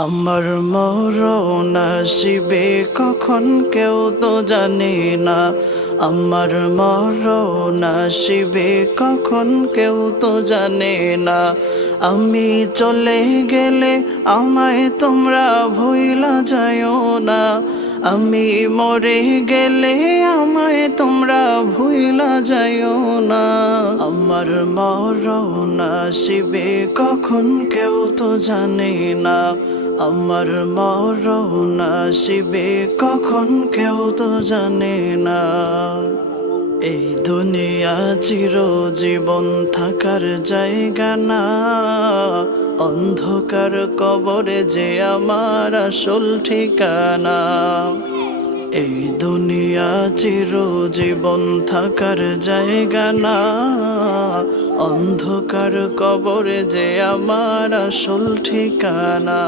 আমার মরণ আসিবে কখন কেউ তো জানে না। আমার মরণ আসিবে কখন কেউ তো জানে না। আমি চলে গেলে আমায় তোমরা ভুইলা যাইও না। আমি মরে গেলে আমায় তোমরা ভুইলা যাইও না। আমার মরণ আসিবে কখন কেউ তো জানে না। আমার মরণ আসিবে কখন কেউ তো জানে না। এই দুনিয়া চিরজীবন থাকার জায়গা না। অন্ধকার কবরে যে আমার আসল ঠিকানা। এই দুনিয়া চিরজীবন থাকার জায়গা না। অন্ধকার কবরে যে আমার আসল ঠিকানা।